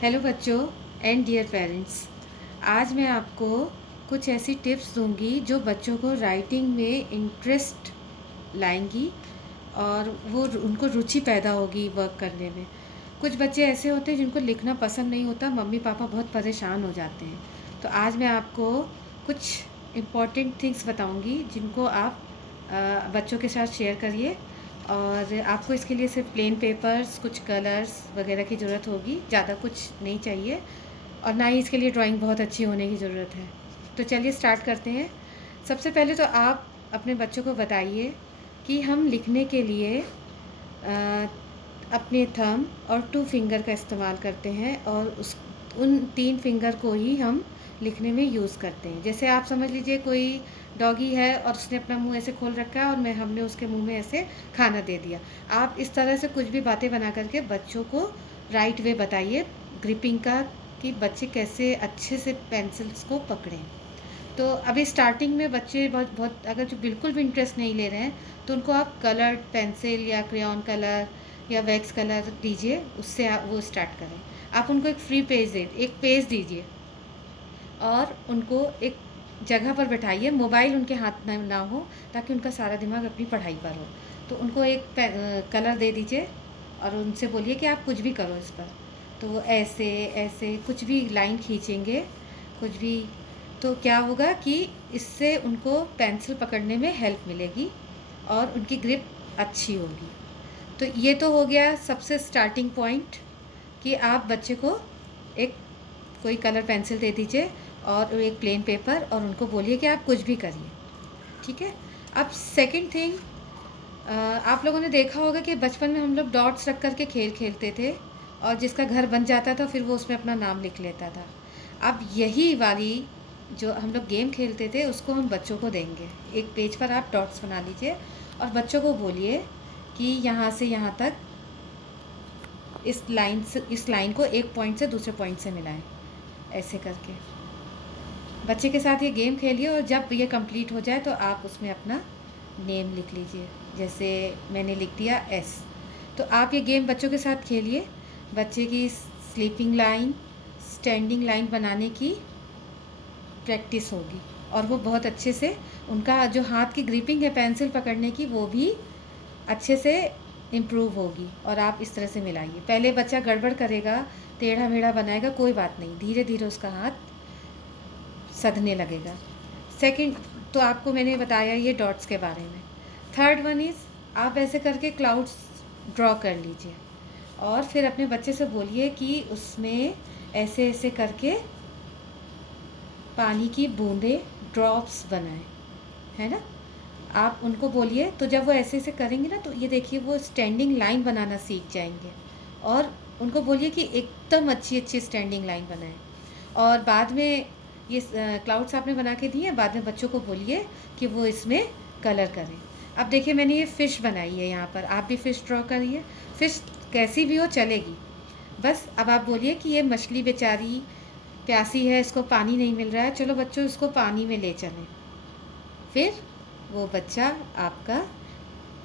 Hello बच्चों and dear parents. आज मैं आपको कुछ ऐसी टिप्स दूंगी जो बच्चों को राइटिंग में इंटरेस्ट लाएंगी और वो उनको रुचि पैदा होगी वर्क करने में। कुछ बच्चे ऐसे होते हैं जिनको लिखना पसंद नहीं होता, मम्मी पापा बहुत परेशान हो जाते हैं। तो आज मैं आपको कुछ इम्पॉर्टेंट थिंग्स बताऊंगी जिनको आप बच्चों के साथ शेयर करिए। और आपको इसके लिए सिर्फ प्लेन पेपर्स, कुछ कलर्स वगैरह की ज़रूरत होगी, ज़्यादा कुछ नहीं चाहिए। और ना ही इसके लिए ड्राइंग बहुत अच्छी होने की ज़रूरत है। तो चलिए स्टार्ट करते हैं। सबसे पहले तो आप अपने बच्चों को बताइए कि हम लिखने के लिए अपने थंब और टू फिंगर का इस्तेमाल करते हैं और उन तीन फिंगर को ही हम लिखने में यूज़ करते हैं। जैसे आप समझ लीजिए कोई डॉगी है और उसने अपना मुंह ऐसे खोल रखा है और हमने उसके मुंह में ऐसे खाना दे दिया। आप इस तरह से कुछ भी बातें बना करके बच्चों को राइट वे बताइए ग्रिपिंग का, कि बच्चे कैसे अच्छे से पेंसिल्स को पकड़ें। तो अभी स्टार्टिंग में बच्चे बहुत बहुत अगर जो बिल्कुल भी इंटरेस्ट नहीं ले रहे हैं तो उनको आप कलर्ड पेंसिल या क्रेयॉन कलर या वैक्स कलर दीजिए, उससे आप वो स्टार्ट करें। आप उनको एक पेज दीजिए और उनको एक जगह पर बैठाइए, मोबाइल उनके हाथ में ना हो ताकि उनका सारा दिमाग अपनी पढ़ाई पर हो। तो उनको एक कलर दे दीजिए और उनसे बोलिए कि आप कुछ भी करो इस पर। तो वो ऐसे ऐसे कुछ भी लाइन खींचेंगे, कुछ भी। तो क्या होगा कि इससे उनको पेंसिल पकड़ने में हेल्प मिलेगी और उनकी ग्रिप अच्छी होगी। तो ये तो हो गया सबसे स्टार्टिंग पॉइंट कि आप बच्चे को एक कोई कलर पेंसिल दे दीजिए और एक प्लेन पेपर और उनको बोलिए कि आप कुछ भी करिए। ठीक है। अब सेकंड थिंग, आप लोगों ने देखा होगा कि बचपन में हम लोग डॉट्स रख कर के खेल खेलते थे और जिसका घर बन जाता था फिर वो उसमें अपना नाम लिख लेता था। अब यही वाली जो हम लोग गेम खेलते थे उसको हम बच्चों को देंगे। एक पेज पर आप डॉट्स बना लीजिए और बच्चों को बोलिए कि यहाँ से यहाँ तक इस लाइन को एक पॉइंट से दूसरे पॉइंट से मिलाएं, ऐसे करके बच्चे के साथ ये गेम खेलिए। और जब ये कंप्लीट हो जाए तो आप उसमें अपना नेम लिख लीजिए। जैसे मैंने लिख दिया एस। तो आप ये गेम बच्चों के साथ खेलिए। बच्चे की स्लीपिंग लाइन, स्टैंडिंग लाइन बनाने की प्रैक्टिस होगी और वो बहुत अच्छे से, उनका जो हाथ की ग्रिपिंग है पेंसिल पकड़ने की वो भी अच्छे से इम्प्रूव होगी। और आप इस तरह से मिलाइए। पहले बच्चा गड़बड़ करेगा, टेढ़ा मेढ़ा बनाएगा, कोई बात नहीं, धीरे धीरे उसका हाथ सधने लगेगा। सेकंड तो आपको मैंने बताया ये डॉट्स के बारे में। थर्ड वन इज़, आप ऐसे करके क्लाउड्स ड्रॉ कर लीजिए और फिर अपने बच्चे से बोलिए कि उसमें ऐसे ऐसे करके पानी की बूंदें, ड्रॉप्स बनाएं, है ना। आप उनको बोलिए, तो जब वो ऐसे ऐसे करेंगे ना तो ये देखिए वो स्टैंडिंग लाइन बनाना सीख जाएंगे। और उनको बोलिए कि एकदम अच्छी अच्छी स्टैंडिंग लाइन बनाएं। और बाद में ये क्लाउड्स आपने बना के दिए, बाद में बच्चों को बोलिए कि वो इसमें कलर करें। अब देखिए मैंने ये फ़िश बनाई है, यहाँ पर आप भी फ़िश ड्रॉ करिए। फ़िश कैसी भी हो चलेगी। बस अब आप बोलिए कि ये मछली बेचारी प्यासी है, इसको पानी नहीं मिल रहा है, चलो बच्चों इसको पानी में ले चलें। फिर वो बच्चा आपका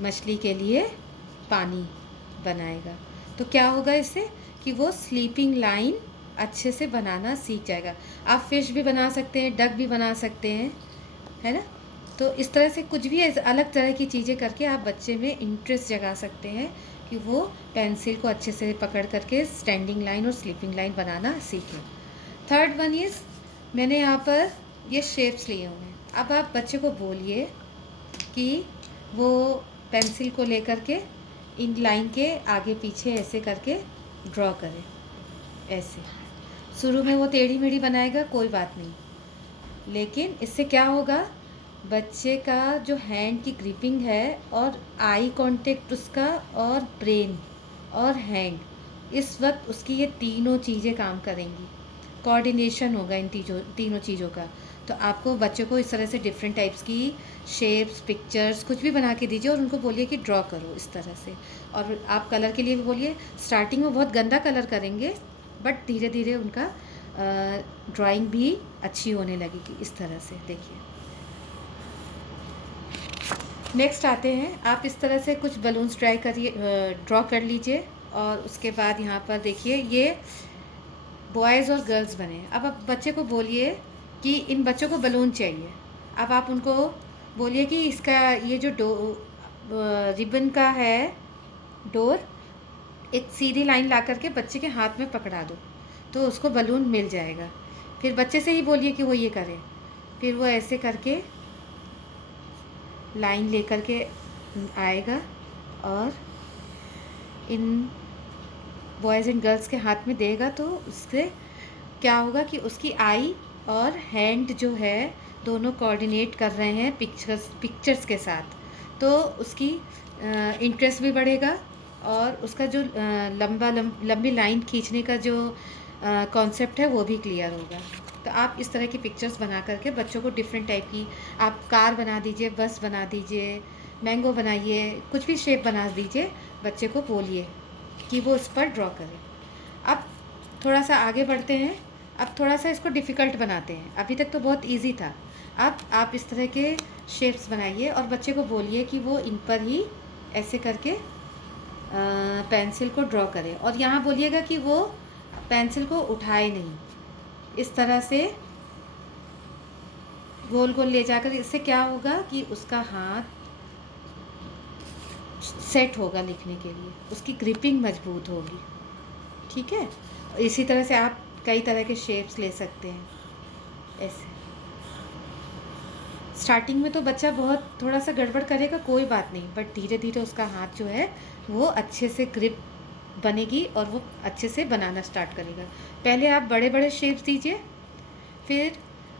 मछली के लिए पानी बनाएगा। तो क्या होगा इससे कि वो स्लीपिंग लाइन अच्छे से बनाना सीख जाएगा। आप फ़िश भी बना सकते हैं, डक भी बना सकते हैं, है ना। तो इस तरह से कुछ भी अलग तरह की चीज़ें करके आप बच्चे में इंटरेस्ट जगा सकते हैं कि वो पेंसिल को अच्छे से पकड़ करके स्टैंडिंग लाइन और स्लीपिंग लाइन बनाना सीखें। थर्ड वन इज़, मैंने यहाँ पर ये शेप्स लिए हुए हैं। अब आप बच्चे को बोलिए कि वो पेंसिल को लेकर के इन लाइन के आगे पीछे ऐसे करके ड्रॉ करें। ऐसे शुरू में वो टेढ़ी मेढ़ी बनाएगा, कोई बात नहीं, लेकिन इससे क्या होगा, बच्चे का जो हैंड की ग्रिपिंग है और आई कांटेक्ट उसका और ब्रेन और हैंड, इस वक्त उसकी ये तीनों चीज़ें काम करेंगी, कोऑर्डिनेशन होगा इन तीनों चीज़ों का। तो आपको बच्चों को इस तरह से डिफरेंट टाइप्स की शेप्स, पिक्चर्स कुछ भी बना के दीजिए और उनको बोलिए कि ड्रॉ करो इस तरह से। और आप कलर के लिए भी बोलिए। स्टार्टिंग में बहुत गंदा कलर करेंगे बट धीरे धीरे उनका ड्राइंग भी अच्छी होने लगेगी। इस तरह से देखिए। नेक्स्ट आते हैं, आप इस तरह से कुछ बलून्स ड्रॉ कर लीजिए और उसके बाद यहाँ पर देखिए ये बॉयज़ और गर्ल्स बने। अब आप बच्चे को बोलिए कि इन बच्चों को बलून चाहिए। अब आप उनको बोलिए कि इसका ये जो रिबन का है डोर, एक सीधी लाइन ला करके बच्चे के हाथ में पकड़ा दो तो उसको बलून मिल जाएगा। फिर बच्चे से ही बोलिए कि वो ये करे, फिर वो ऐसे करके लाइन लेकर के आएगा और इन बॉयज़ एंड गर्ल्स के हाथ में देगा। तो उससे क्या होगा कि उसकी आई और हैंड जो है दोनों कोऑर्डिनेट कर रहे हैं पिक्चर्स के साथ, तो उसकी इंटरेस्ट भी बढ़ेगा और उसका जो लंबी लाइन खींचने का जो कॉन्सेप्ट है वो भी क्लियर होगा। तो आप इस तरह की पिक्चर्स बना करके बच्चों को डिफरेंट टाइप की, आप कार बना दीजिए, बस बना दीजिए, मैंगो बनाइए, कुछ भी शेप बना दीजिए, बच्चे को बोलिए कि वो इस पर ड्रॉ करे। अब थोड़ा सा आगे बढ़ते हैं, अब थोड़ा सा इसको डिफ़िकल्ट बनाते हैं। अभी तक तो बहुत इजी था। अब आप इस तरह के शेप्स बनाइए और बच्चे को बोलिए कि वो इन पर ही ऐसे करके पेंसिल को ड्रॉ करे और यहाँ बोलिएगा कि वो पेंसिल को उठाए नहीं, इस तरह से गोल गोल ले जाकर। इससे क्या होगा कि उसका हाथ सेट होगा लिखने के लिए, उसकी ग्रिपिंग मजबूत होगी। ठीक है, इसी तरह से आप कई तरह के शेप्स ले सकते हैं। ऐसे स्टार्टिंग में तो बच्चा बहुत थोड़ा सा गड़बड़ करेगा, कोई बात नहीं, बट धीरे धीरे उसका हाथ जो है वो अच्छे से ग्रिप बनेगी और वो अच्छे से बनाना स्टार्ट करेगा। पहले आप बड़े बड़े शेप्स दीजिए, फिर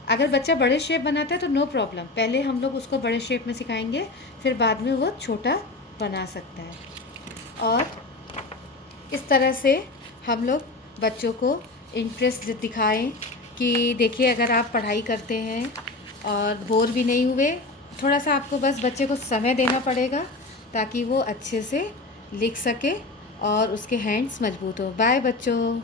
अगर बच्चा बड़े शेप बनाता है तो नो प्रॉब्लम, पहले हम लोग उसको बड़े शेप में सिखाएंगे, फिर बाद में वो छोटा बना सकता है। और इस तरह से हम लोग बच्चों को इंटरेस्ट दिखाएं कि देखिए अगर आप पढ़ाई करते हैं और बोर भी नहीं हुए, थोड़ा सा आपको बस बच्चे को समय देना पड़ेगा ताकि वो अच्छे से लिख सके और उसके हैंड्स मजबूत हो। बाय बच्चों।